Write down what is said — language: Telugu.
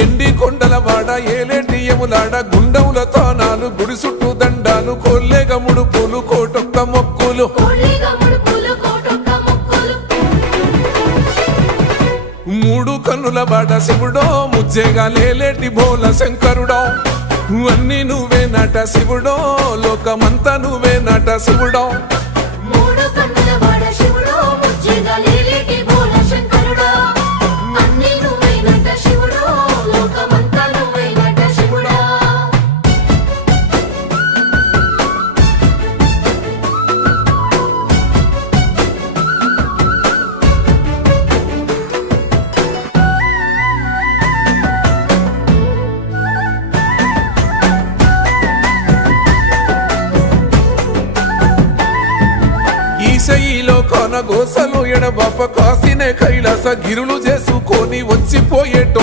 ఎండి కొండల వాడ ఏలేటి యములాడ గుండముల తానాలు గుడి చుట్టూ దండాలు కోల్లేగ ముడుపులు కోటొక్క మొక్కులు మూడు కన్నుల బాట శివుడో ముజ్జేగా లేలేటి భోల శంకరుడో అన్ని నువ్వే నట శివుడో లోకమంతా నువ్వే నట శివుడో ఈశయిలో కొన గోసలు ఎడబాప కాసినే కైలాస గిరులు చేసుకొని వచ్చిపోయేటో